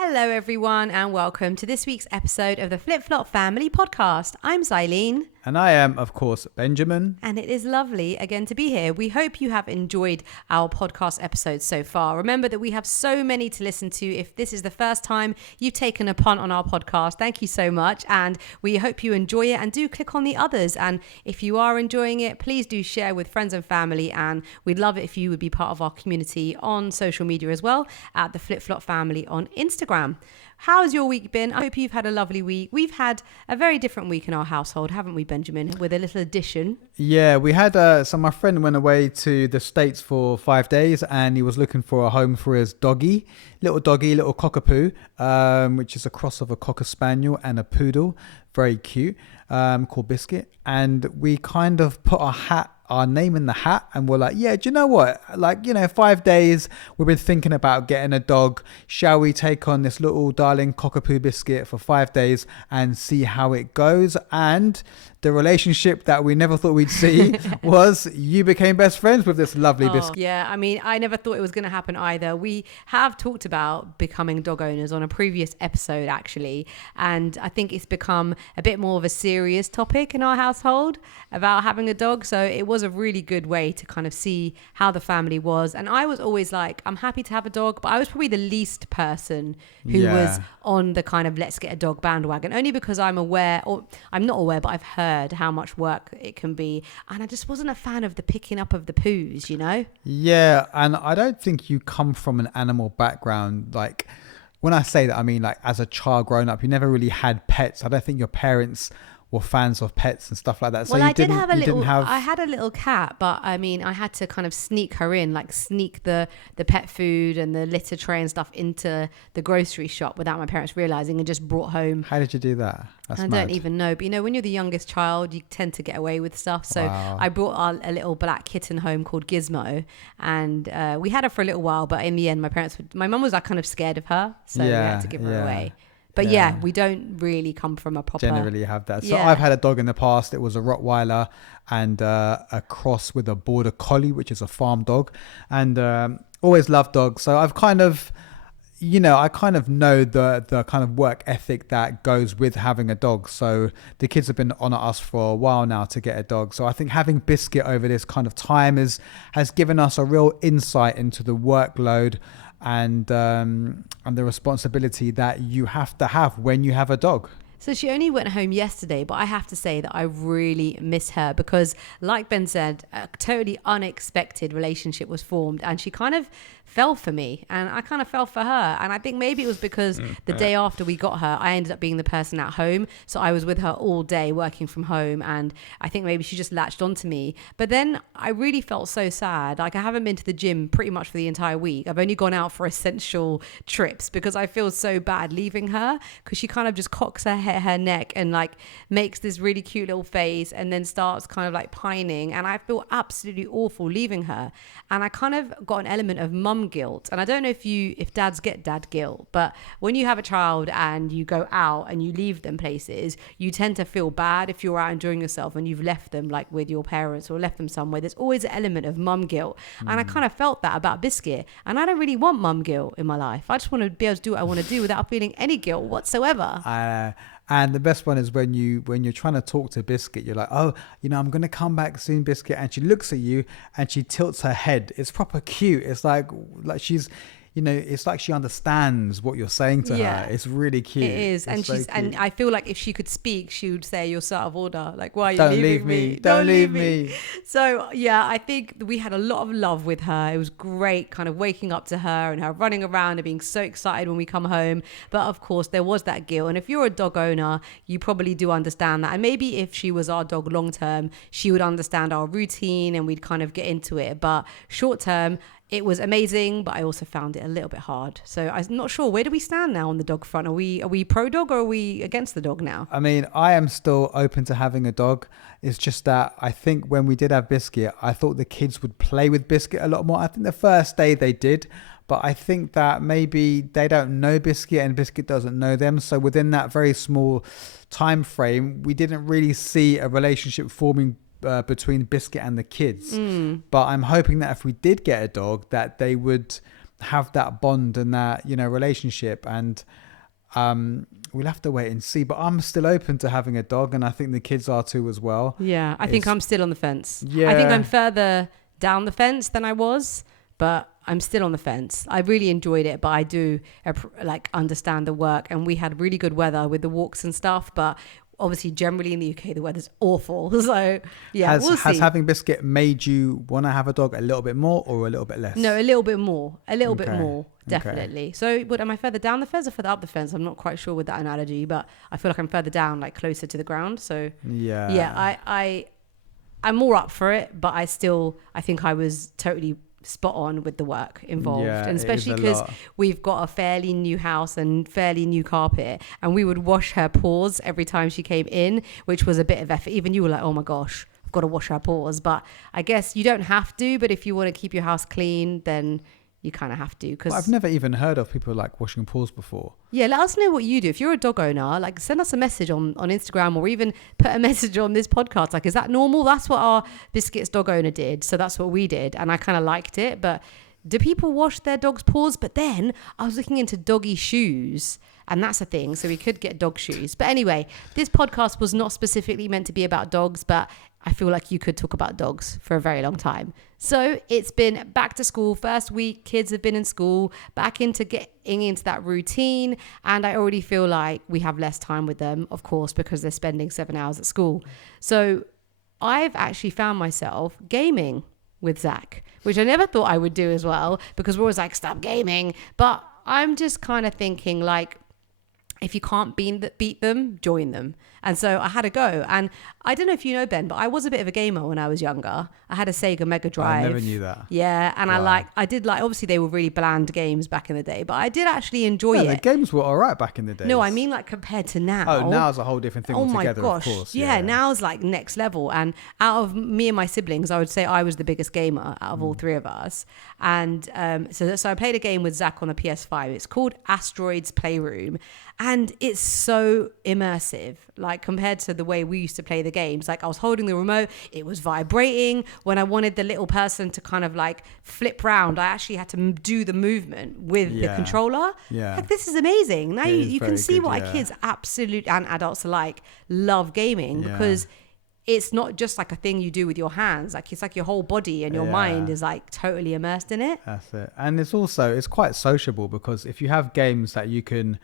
Hello, everyone, and welcome to this week's episode of the Flip Flop Family Podcast. I'm Xylene. And I am, of course, Benjamin. And it is lovely again to be here. We hope you have enjoyed our podcast episodes so far. Remember that we have so many to listen to. If this is the first time you've taken a punt on our podcast, thank you so much. And we hope you enjoy it, and do click on the others. And if you are enjoying it, please do share with friends and family. And we'd love it if you would be part of our community on social media as well, at the Flip Flop Family on Instagram. How's your week been? I hope you've had a lovely week. We've had a very different week in our household, haven't we, Benjamin? With a little addition. Yeah, we had, so my friend went away to the States for 5 days and he was looking for a home for his doggy, little cockapoo, which is a cross of a Cocker Spaniel and a poodle. Very cute, called Biscuit. And we kind of put our name in the hat, and we're like, yeah, do you know what? 5 days we've been thinking about getting a dog. Shall we take on this little darling cockapoo Biscuit for 5 days and see how it goes? And the relationship that we never thought we'd see was you became best friends with this lovely Biscuit. Yeah, I mean, I never thought it was going to happen either. We have talked about becoming dog owners on a previous episode, actually. And I think it's become a bit more of a serious topic in our household about having a dog. So it was a really good way to kind of see how the family was. And I was always like, I'm happy to have a dog, but I was probably the least person who was on the kind of let's get a dog bandwagon, only because I'm aware, or I'm not aware, but I've heard how much work it can be. And I just wasn't a fan of the picking up of the poos, you know? Yeah, and I don't think you come from an animal background. Like, when I say that, I mean, like, as a child growing up, you never really had pets. I don't think your parents were fans of pets and stuff like that. Well, I had a little cat, but I mean, I had to kind of sneak her in, like sneak the pet food and the litter tray and stuff into the grocery shop without my parents realizing, and just brought home. How did you do that? I don't even know, but when you're the youngest child, you tend to get away with stuff. So I brought a little black kitten home called Gizmo, and we had her for a little while, but in the end, my mum was like kind of scared of her, so we had to give her away. But yeah, we don't really come from a proper... Generally have that. So I've had a dog in the past. It was a Rottweiler and a cross with a Border Collie, which is a farm dog. And always loved dogs. So I've kind of, I kind of know the kind of work ethic that goes with having a dog. So the kids have been on us for a while now to get a dog. So I think having Biscuit over this kind of time has given us a real insight into the workload and the responsibility that you have to have when you have a dog. So she only went home yesterday, but I have to say that I really miss her because, like Ben said, a totally unexpected relationship was formed, and she kind of fell for me and I kind of fell for her. And I think maybe it was because the day after we got her, I ended up being the person at home. So I was with her all day working from home, and I think maybe she just latched onto me. But then I really felt so sad. Like, I haven't been to the gym pretty much for the entire week. I've only gone out for essential trips because I feel so bad leaving her, because she kind of just cocks her neck and like makes this really cute little face and then starts kind of like pining, and I feel absolutely awful leaving her. And I kind of got an element of mum guilt, and I don't know if dads get dad guilt, but when you have a child and you go out and you leave them places, you tend to feel bad if you're out enjoying yourself and you've left them like with your parents or left them somewhere. There's always an element of mum guilt, and I kind of felt that about Biscuit, and I don't really want mum guilt in my life. I just want to be able to do what I want to do without feeling any guilt whatsoever. And the best one is when you're trying to talk to Biscuit, you're like, oh, I'm going to come back soon, Biscuit. And she looks at you and she tilts her head. It's proper cute. It's like she's, it's like she understands what you're saying to her. It's really cute. It is. And and I feel like if she could speak, she would say, you're so out of order. Like, why are you Don't leaving leave me? Don't leave me. So yeah, I think we had a lot of love with her. It was great kind of waking up to her and her running around and being so excited when we come home. But of course there was that guilt. And if you're a dog owner, you probably do understand that. And maybe if she was our dog long term, she would understand our routine and we'd kind of get into it. But short term, it was amazing, but I also found it a little bit hard. So I'm not sure. Where do we stand now on the dog front? Are we pro dog or are we against the dog now? I mean, I am still open to having a dog. It's just that I think when we did have Biscuit, I thought the kids would play with Biscuit a lot more. I think the first day they did, but I think that maybe they don't know Biscuit and Biscuit doesn't know them. So within that very small time frame, we didn't really see a relationship forming between Biscuit and the kids. But I'm hoping that if we did get a dog, that they would have that bond and that, you know, relationship. And we'll have to wait and see. But I'm still open to having a dog, and I think the kids are too as well. Yeah, I think I'm still on the fence. Yeah. I think I'm further down the fence than I was, but I'm still on the fence. I really enjoyed it, but I do like understand the work, and we had really good weather with the walks and stuff, but obviously generally in the UK the weather's awful. So yeah, we'll see. Has having Biscuit made you want to have a dog a little bit more or a little bit less? No, a little bit more. Bit more, Okay. definitely. So am I further down the fence or further up the fence? I'm not quite sure with that analogy, but I feel like I'm further down, like closer to the ground. So yeah, I'm more up for it, but I think I was totally spot on with the work involved. Yeah, and especially because we've got a fairly new house and fairly new carpet, and we would wash her paws every time she came in, which was a bit of effort. Even you were like, oh my gosh, I've got to wash her paws. But I guess you don't have to, but if you want to keep your house clean, then you kind of have to. Because I've never even heard of people like washing paws before. Yeah, let us know what you do. If you're a dog owner, like send us a message on Instagram, or even put a message on this podcast. Like, is that normal? That's what our Biscuits dog owner did. So that's what we did. And I kind of liked it. But do people wash their dog's paws? But then I was looking into doggy shoes, and that's a thing. So we could get dog shoes. But anyway, this podcast was not specifically meant to be about dogs, but I feel like you could talk about dogs for a very long time. So it's been back to school, first week, kids have been in school, back into getting into that routine. And I already feel like we have less time with them, of course, because they're spending 7 hours at school. So I've actually found myself gaming with Zach, which I never thought I would do as well, because we're always like, stop gaming. But I'm just kind of thinking like, if you can't beat them, join them. And so I had a go. And I don't know if you know, Ben, but I was a bit of a gamer when I was younger. I had a Sega Mega Drive. I never knew that. Yeah. And Wow. I did obviously they were really bland games back in the day, but I did actually enjoy The it. games were all right back in the day. No, I mean like compared to now. Oh, now's a whole different thing altogether, my gosh. of course. Yeah, now's like next level. And out of me and my siblings, I would say I was the biggest gamer out of all three of us. And so I played a game with Zach on the PS5. It's called Asteroids Playroom. And it's so immersive, like compared to the way we used to play the games. Like I was holding the remote, it was vibrating. When I wanted the little person to kind of like flip round, I actually had to do the movement with the controller. Yeah. Like, this is amazing. Now you can see good, why kids absolutely, and adults alike, love gaming because it's not just like a thing you do with your hands. Like it's like your whole body and your mind is like totally immersed in it. That's it. And it's quite sociable, because if you have games that you can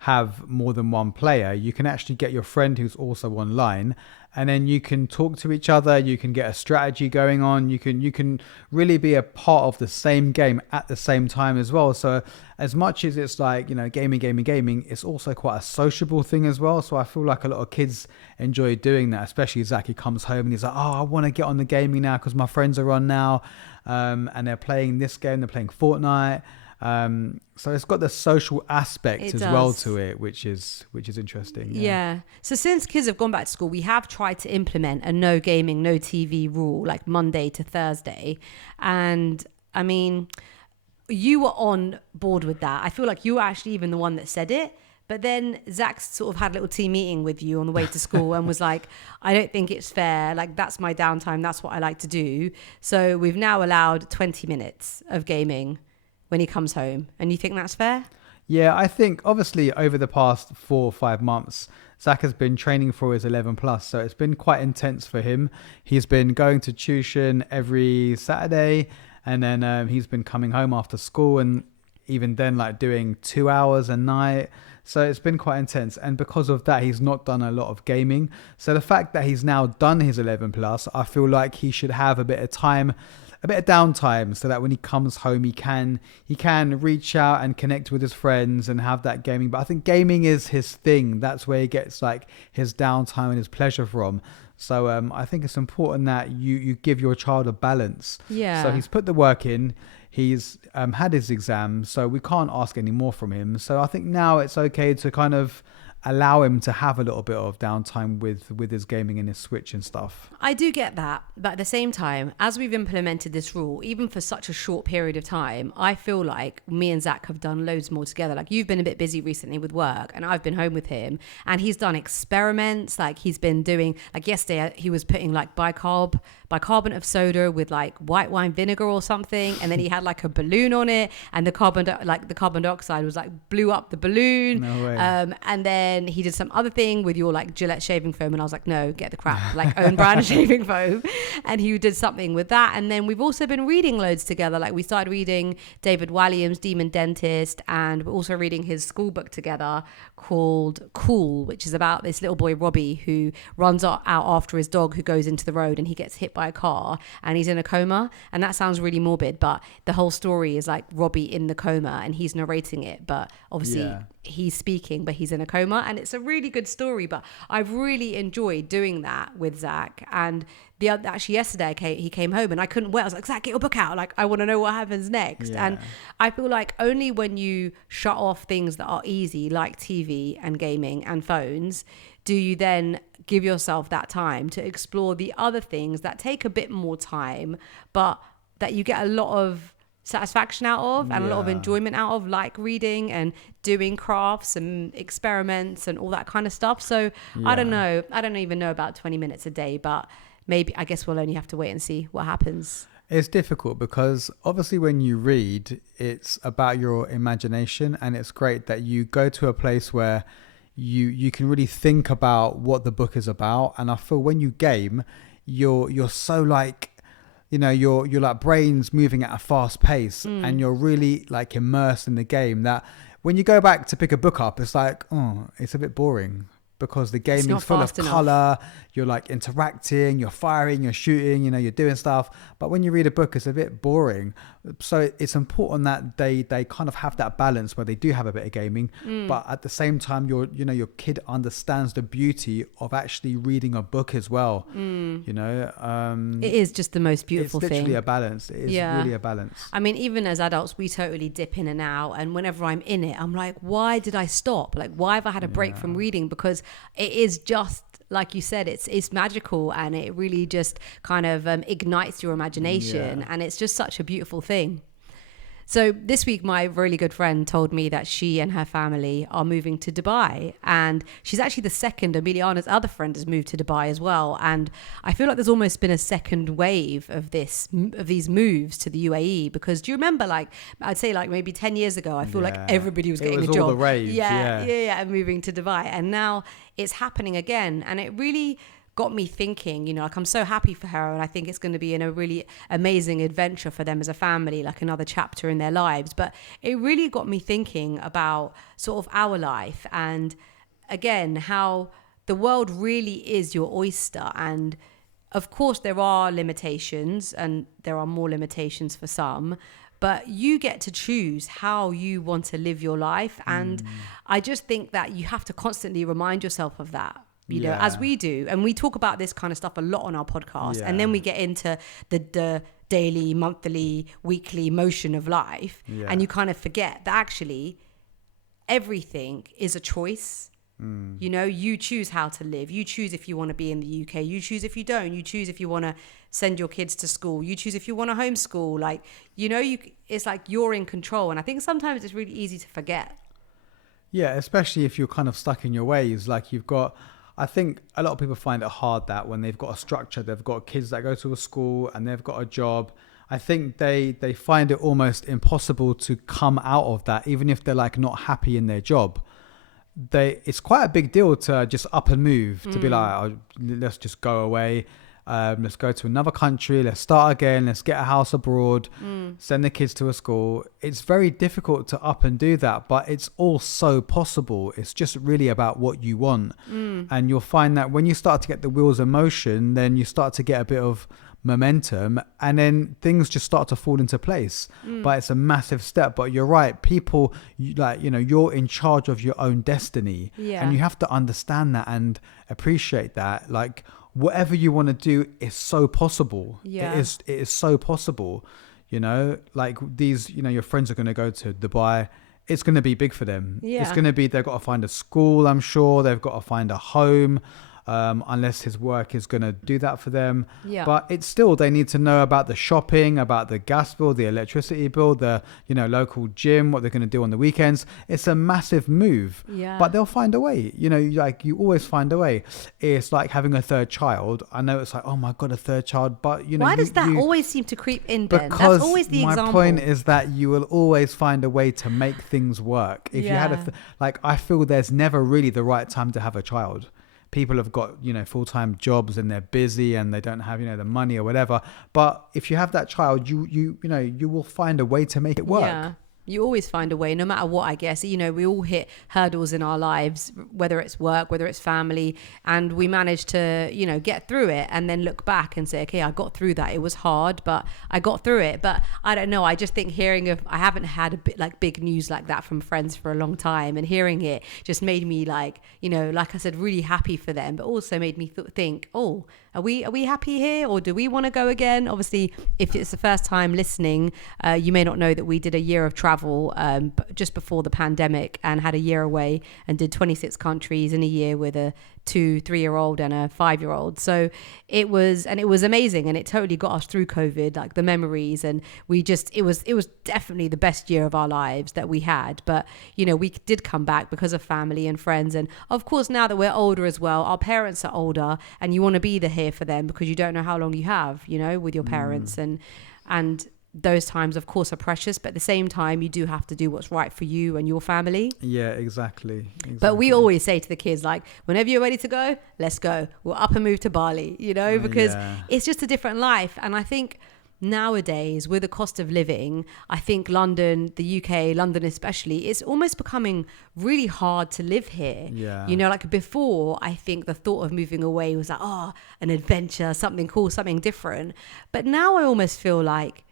have more than one player, you can actually get your friend who's also online, and then you can talk to each other, you can get a strategy going on, you can really be a part of the same game at the same time as well. So as much as it's like, you know, gaming, it's also quite a sociable thing as well. So I feel like a lot of kids enjoy doing that, especially Zach. He comes home and he's like, oh, I want to get on the gaming now because my friends are on now, and they're playing this game, they're playing Fortnite. So it's got the social aspect well to it, which is interesting. Yeah. So since kids have gone back to school, we have tried to implement a no gaming, no TV rule, like Monday to Thursday. And I mean, you were on board with that. I feel like you were actually even the one that said it. But then Zach sort of had a little team meeting with you on the way to school and was like, I don't think it's fair. Like, that's my downtime. That's what I like to do. So we've now allowed 20 minutes of gaming when he comes home. And you think that's fair? Yeah, I think obviously over the past 4 or 5 months, Zach has been training for his 11 plus. So it's been quite intense for him. He's been going to tuition every Saturday, and then he's been coming home after school, and even then like doing 2 hours a night. So it's been quite intense. And because of that, he's not done a lot of gaming. So the fact that he's now done his 11 plus, I feel like he should have a bit of time, a bit of downtime, so that when he comes home, he can reach out and connect with his friends and have that gaming. But I think gaming is his thing. That's where he gets like his downtime and his pleasure from. So I think it's important that you give your child a balance. Yeah. So he's put the work in. He's had his exams, so we can't ask any more from him. So I think now it's okay to kind of allow him to have a little bit of downtime with his gaming and his Switch and stuff. I do get that. But at the same time, as we've implemented this rule, even for such a short period of time, I feel like me and Zach have done loads more together. Like, you've been a bit busy recently with work, and I've been home with him, and he's done experiments. Like, he's been doing, like yesterday, he was putting like bicarb bicarbonate of soda with like white wine vinegar or something, and then he had like a balloon on it, and the carbon dioxide was like blew up the balloon. No way. And then he did some other thing with your like Gillette shaving foam, and I was like, no, get the crap, like own brand shaving foam. And he did something with that. And then we've also been reading loads together. Like we started reading David Walliams' Demon Dentist, and we're also reading his school book together called Cool, which is about this little boy Robbie who runs out after his dog who goes into the road, and he gets hit by a car and he's in a coma. And that sounds really morbid, but the whole story is like Robbie in the coma, and he's narrating it, but obviously he's speaking, but he's in a coma. And it's a really good story, but I've really enjoyed doing that with Zach. And actually yesterday he came home and I couldn't wait. I was like, Zach, get your book out, like I want to know what happens next. And I feel like only when you shut off things that are easy like TV and gaming and phones do you then give yourself that time to explore the other things that take a bit more time, but that you get a lot of satisfaction out of and a lot of enjoyment out of, like reading and doing crafts and experiments and all that kind of stuff. So I don't know, I don't even know about 20 minutes a day, but maybe, I guess we'll only have to wait and see what happens. It's difficult because obviously when you read, it's about your imagination, and it's great that you go to a place where you can really think about what the book is about. And I feel when you game, you're so like, you know, you're like brains moving at a fast pace, and you're really like immersed in the game, that when you go back to pick a book up, it's like, oh, it's a bit boring, because the game is full of color. You're like interacting, you're firing, you're shooting, you know, you're doing stuff. But when you read a book, it's a bit boring. So it's important that they kind of have that balance where they do have a bit of gaming, but at the same time, your kid understands the beauty of actually reading a book as well. You know, it is just the most beautiful thing. It's literally a balance. It is really a balance. I mean, even as adults, we totally dip in and out. And whenever I'm in it, I'm like, why did I stop? Like, why have I had a break from reading? Because it is just, like you said, it's magical, and it really just kind of ignites your imagination, and it's just such a beautiful thing. So this week, my really good friend told me that she and her family are moving to Dubai, and she's actually the second. Emiliana's other friend has moved to Dubai as well, and I feel like there's almost been a second wave of these moves to the UAE. Because do you remember, like I'd say, like maybe 10 years ago, I feel like everybody was getting a job, all the rage, and moving to Dubai, and now it's happening again, and it really got me thinking, you know, like I'm so happy for her, and I think it's going to be a really amazing adventure for them as a family, like another chapter in their lives. But it really got me thinking about sort of our life, and again, how the world really is your oyster. And of course there are limitations, and there are more limitations for some, but you get to choose how you want to live your life. And I just think that you have to constantly remind yourself of that, you know, as we do. And we talk about this kind of stuff a lot on our podcast. And then we get into the daily, monthly, weekly motion of life. And you kind of forget that actually everything is a choice. You know, you choose how to live. You choose if you want to be in the UK. You choose if you don't. You choose if you want to send your kids to school. You choose if you want to homeschool. Like, you know, it's like you're in control. And I think sometimes it's really easy to forget. Yeah, especially if you're kind of stuck in your ways. Like I think a lot of people find it hard that when they've got a structure, they've got kids that go to a school and they've got a job, I think they find it almost impossible to come out of that, even if they're like not happy in their job. It's quite a big deal to just up and move, to be like, oh, let's just go away. Let's go to another country. Let's start again. Let's get a house abroad, send the kids to a school. It's very difficult to up and do that, but it's all so possible. It's just really about what you want. And you'll find that when you start to get the wheels in motion, then you start to get a bit of momentum, and then things just start to fall into place. But it's a massive step. But you're right, people, you're in charge of your own destiny, and you have to understand that and appreciate that. Like, whatever you want to do is so possible. It is so possible. You know, like these, you know, your friends are going to go to Dubai. It's going to be big for them. It's going to be, they've got to find a school, I'm sure. They've got to find a home. unless his work is going to do that for them. Yeah. But it's still, they need to know about the shopping, about the gas bill, the electricity bill, the, local gym, what they're going to do on the weekends. It's a massive move. Yeah. But they'll find a way. You always find a way. It's like having a third child. I know it's like, oh my God, a third child. But, why does that always seem to creep in, Ben? Because that's always the example. my point is that you will always find a way to make things work. If you had I feel there's never really the right time to have a child. People have got, full-time jobs and they're busy and they don't have, the money or whatever. But if you have that child, you will find a way to make it work. Yeah. You always find a way, no matter what, I guess. We all hit hurdles in our lives, whether it's work, whether it's family, and we manage to, get through it and then look back and say, okay, I got through that. It was hard, but I got through it. But I don't know. I just think I haven't had a bit like big news like that from friends for a long time, and hearing it just made me like I said, really happy for them, but also made me think, oh, are we happy here, or do we want to go again? Obviously, if it's the first time listening, you may not know that we did a year of travel just before the pandemic, and had a year away and did 26 countries in a year with a 2-3-year-old and a 5-year-old. So it was amazing, and it totally got us through COVID, like the memories, and it was definitely the best year of our lives that we had. But we did come back because of family and friends, and of course now that we're older as well, our parents are older, and you want to be here for them because you don't know how long you have with your parents, and those times of course are precious, but at the same time you do have to do what's right for you and your family. Yeah, exactly. But we always say to the kids, like, whenever you're ready to go, let's go, we'll up and move to Bali, because it's just a different life. And I think nowadays, with the cost of living, I think London, the UK, London especially, it's almost becoming really hard to live here. Yeah. Like before, I think the thought of moving away was like, an adventure, something cool, something different. But now I almost feel like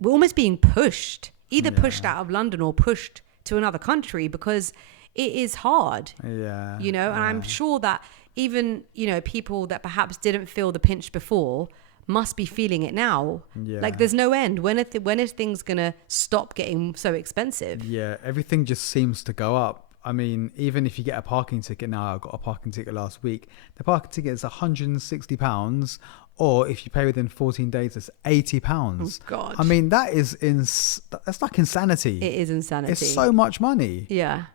we're almost being pushed, either pushed out of London or pushed to another country, because it is hard. Yeah. And I'm sure that even, people that perhaps didn't feel the pinch before must be feeling it now. Yeah. Like there's no end. When is things going to stop getting so expensive? Yeah, everything just seems to go up. I mean, even if you get a parking ticket now, I got a parking ticket last week. The parking ticket is £160. Or if you pay within 14 days, it's £80. Oh, God. I mean, that's like insanity. It is insanity. It's so much money. Yeah.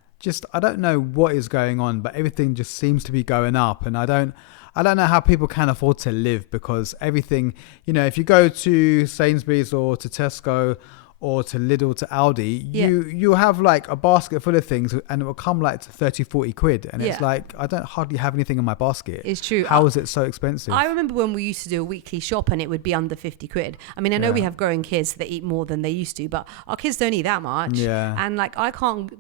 I don't know what is going on, but everything just seems to be going up. And I don't know how people can afford to live, because everything, if you go to Sainsbury's or to Tesco or to Lidl, to Aldi, you have like a basket full of things, and it will come like to 30-40 quid, and it's like, I don't hardly have anything in my basket. It's true. How is it so expensive? I remember when we used to do a weekly shop, and it would be under 50 quid. I mean, I know we have growing kids that eat more than they used to, but our kids don't eat that much. Yeah. And like, I can't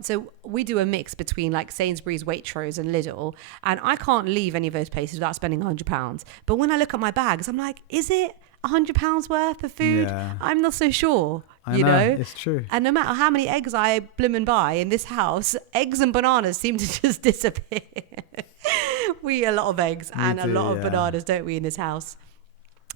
so we do a mix between like Sainsbury's, Waitrose and Lidl, and I can't leave any of those places without spending £100. But when I look at my bags, I'm like, is it £100 worth of food? Yeah. I'm not so sure. I know, it's true. And no matter how many eggs I bloomin' buy in this house, eggs and bananas seem to just disappear. We eat a lot of eggs and a lot of bananas, don't we, in this house?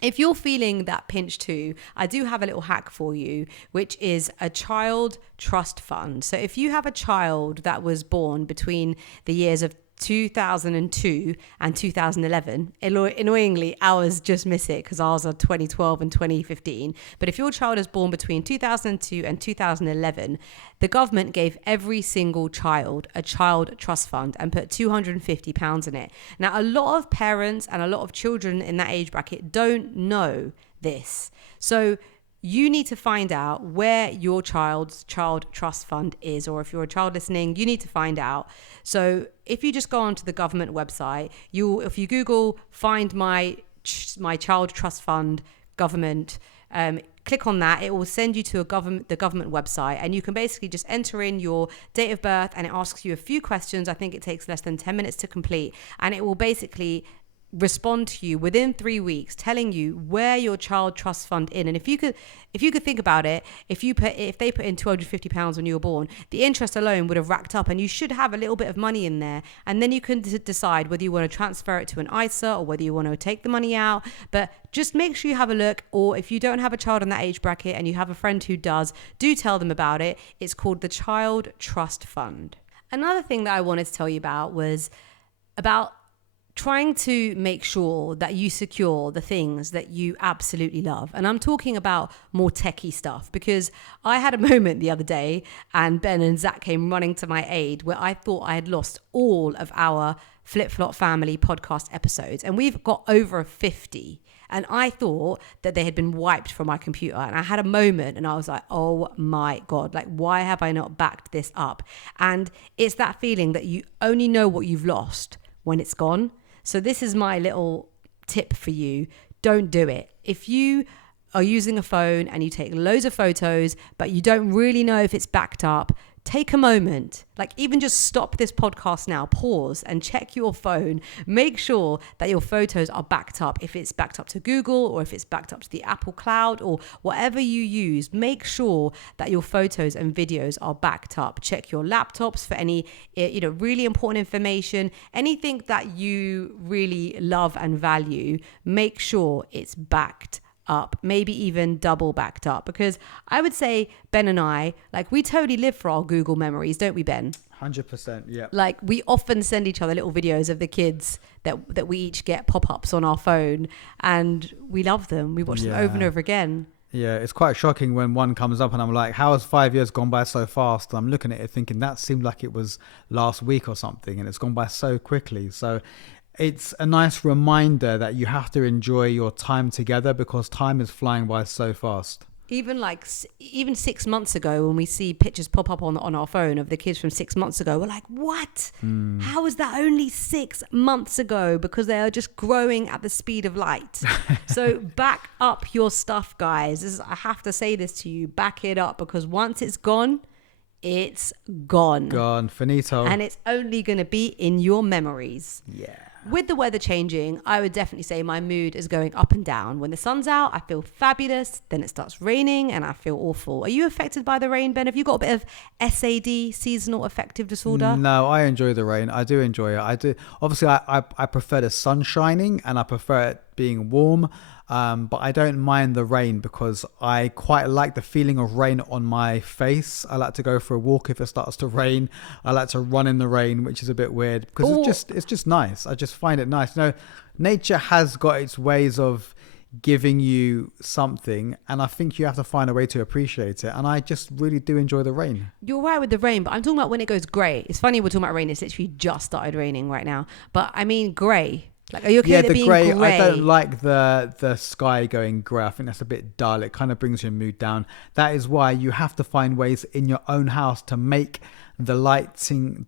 If you're feeling that pinch too, I do have a little hack for you, which is a child trust fund. So if you have a child that was born between the years of 2002 and 2011, annoyingly ours just miss it because ours are 2012 and 2015, but if your child is born between 2002 and 2011, the government gave every single child a child trust fund and put £250 in it. Now, a lot of parents and a lot of children in that age bracket don't know this, so you need to find out where your child's child trust fund is, or if you're a child listening, you need to find out. So if you just go onto the government website, if you Google find my child trust fund government, click on that, it will send you to the government website, and you can basically just enter in your date of birth, and it asks you a few questions. I think it takes less than 10 minutes to complete, and it will basically respond to you within 3 weeks, telling you where your child trust fund in. And if you could think about it, if they put in £250 when you were born, the interest alone would have racked up, and you should have a little bit of money in there. And then you can decide whether you want to transfer it to an ISA or whether you want to take the money out. But just make sure you have a look, or if you don't have a child in that age bracket and you have a friend who does, do tell them about it. It's called the Child Trust Fund. Another thing that I wanted to tell you about was about trying to make sure that you secure the things that you absolutely love. And I'm talking about more techie stuff, because I had a moment the other day and Ben and Zach came running to my aid where I thought I had lost all of our Flip Flop Family podcast episodes. And we've got over 50. And I thought that they had been wiped from my computer. And I had a moment and I was like, oh my God, like, why have I not backed this up? And it's that feeling that you only know what you've lost when it's gone. So this is my little tip for you. Don't do it. If you are using a phone and you take loads of photos, but you don't really know if it's backed up, take a moment, like even just stop this podcast now, pause and check your phone. Make sure that your photos are backed up. If it's backed up to Google or if it's backed up to the Apple Cloud or whatever you use, make sure that your photos and videos are backed up. Check your laptops for any, really important information, anything that you really love and value. Make sure it's backed up, maybe even double backed up, because I would say Ben and I, like, we totally live for our Google memories, don't we, Ben? 100%, yeah. Like, we often send each other little videos of the kids that we each get pop-ups on our phone, and we love them. We watch them over and over again. Yeah, it's quite shocking when one comes up and I'm like, how has 5 years gone by so fast? I'm looking at it thinking that seemed like it was last week or something, and it's gone by so quickly. So it's a nice reminder that you have to enjoy your time together, because time is flying by so fast. Even 6 months ago, when we see pictures pop up on our phone of the kids from 6 months ago, we're like, what? How is that only 6 months ago? Because they are just growing at the speed of light. So back up your stuff, guys. I have to say this to you. Back it up, because once it's gone, it's gone. Gone. Finito. And it's only going to be in your memories. Yeah. With the weather changing, I would definitely say my mood is going up and down. When the sun's out, I feel fabulous. Then it starts raining and I feel awful. Are you affected by the rain, Ben? Have you got a bit of SAD, seasonal affective disorder? No, I enjoy the rain. I do enjoy it. I do. Obviously, I prefer the sun shining and I prefer it being warm. But I don't mind the rain, because I quite like the feeling of rain on my face. I like to go for a walk if it starts to rain. I like to run in the rain, which is a bit weird, because it's just nice. I just find it nice. Nature has got its ways of giving you something, and I think you have to find a way to appreciate it. And I just really do enjoy the rain. You're right with the rain, but I'm talking about when it goes grey. It's funny we're talking about rain. It's literally just started raining right now. But I mean grey. Like, are you okay with it being grey? I don't like the sky going grey. I think that's a bit dull. It kind of brings your mood down. That is why you have to find ways in your own house to make the lighting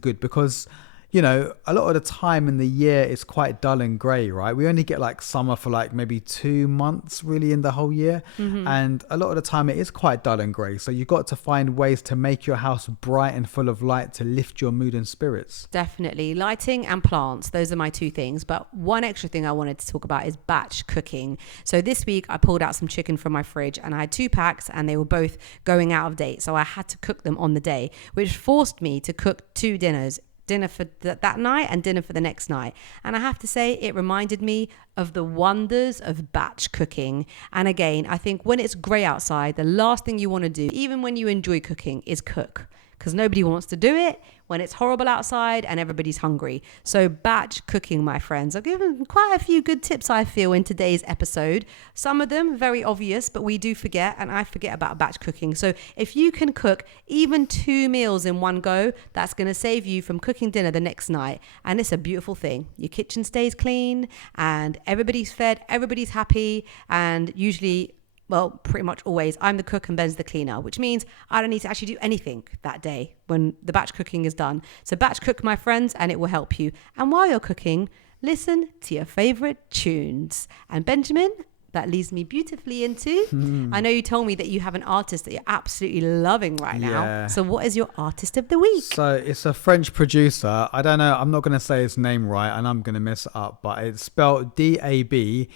good, because a lot of the time in the year it's quite dull and grey, right? We only get like summer for like maybe 2 months really in the whole year. And a lot of the time it is quite dull and grey. So you've got to find ways to make your house bright and full of light to lift your mood and spirits. Definitely. Lighting and plants. Those are my two things. But one extra thing I wanted to talk about is batch cooking. So this week I pulled out some chicken from my fridge and I had 2 packs and they were both going out of date. So I had to cook them on the day, which forced me to cook 2 dinners. Dinner for that night and dinner for the next night. And I have to say, it reminded me of the wonders of batch cooking. And again, I think when it's grey outside, the last thing you want to do, even when you enjoy cooking, is cook, because nobody wants to do it when it's horrible outside and everybody's hungry. So batch cooking, my friends. I've given quite a few good tips, I feel, in today's episode. Some of them very obvious, but we do forget, and I forget about batch cooking. So if you can cook even 2 meals in one go, that's going to save you from cooking dinner the next night. And it's a beautiful thing. Your kitchen stays clean and everybody's fed, everybody's happy, and usually, well, pretty much always, I'm the cook and Ben's the cleaner, which means I don't need to actually do anything that day when the batch cooking is done. So batch cook, my friends, and it will help you. And while you're cooking, listen to your favorite tunes. And Benjamin, that leads me beautifully into, I know you told me that you have an artist that you're absolutely loving right now. Yeah. So what is your artist of the week? So it's a French producer. I don't know. I'm not going to say his name right and I'm going to mess it up, but it's spelled DABEULL.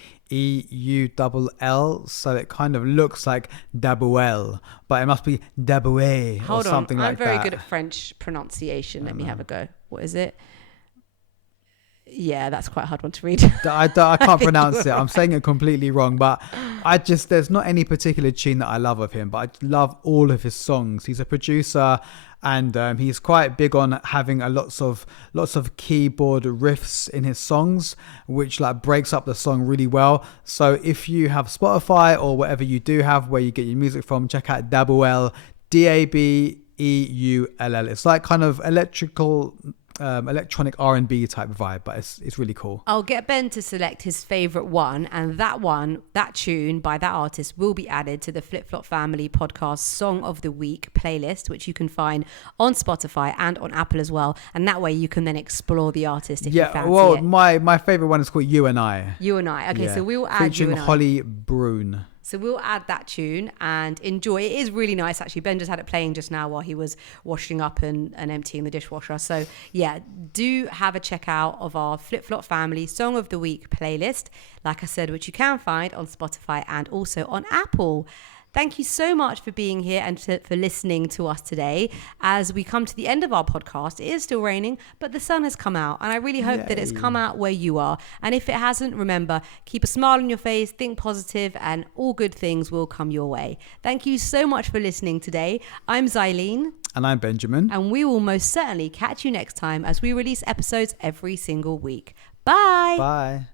So it kind of looks like Dabuel, but it must be Daboué or something like that. I'm very good at French pronunciation. Let me have a go. What is it? Yeah, that's quite a hard one to read. I can't pronounce it. I'm saying it completely wrong, but there's not any particular tune that I love of him, but I love all of his songs. He's a producer, and he's quite big on having lots of keyboard riffs in his songs, which like breaks up the song really well. So if you have Spotify or whatever you do have where you get your music from, check out Dabuel, Dabeull. It's like kind of electronic R&B type vibe, but it's really cool. I'll get Ben to select his favorite one, and that tune by that artist will be added to the Flip Flop Family podcast Song of the Week playlist, which you can find on Spotify and on Apple as well. And that way you can then explore the artist if you fancy it. My favorite one is called You and I. You and I. Okay, so we'll add featuring You and I. Holly Brune. So we'll add that tune and enjoy. It is really nice, actually. Ben just had it playing just now while he was washing up and emptying the dishwasher. So yeah, do have a check out of our Flip Flop Family Song of the Week playlist, like I said, which you can find on Spotify and also on Apple. Thank you so much for being here and for listening to us today. As we come to the end of our podcast, it is still raining, but the sun has come out. And I really hope that it's come out where you are. And if it hasn't, remember, keep a smile on your face, think positive, and all good things will come your way. Thank you so much for listening today. I'm Xylene. And I'm Benjamin. And we will most certainly catch you next time as we release episodes every single week. Bye. Bye.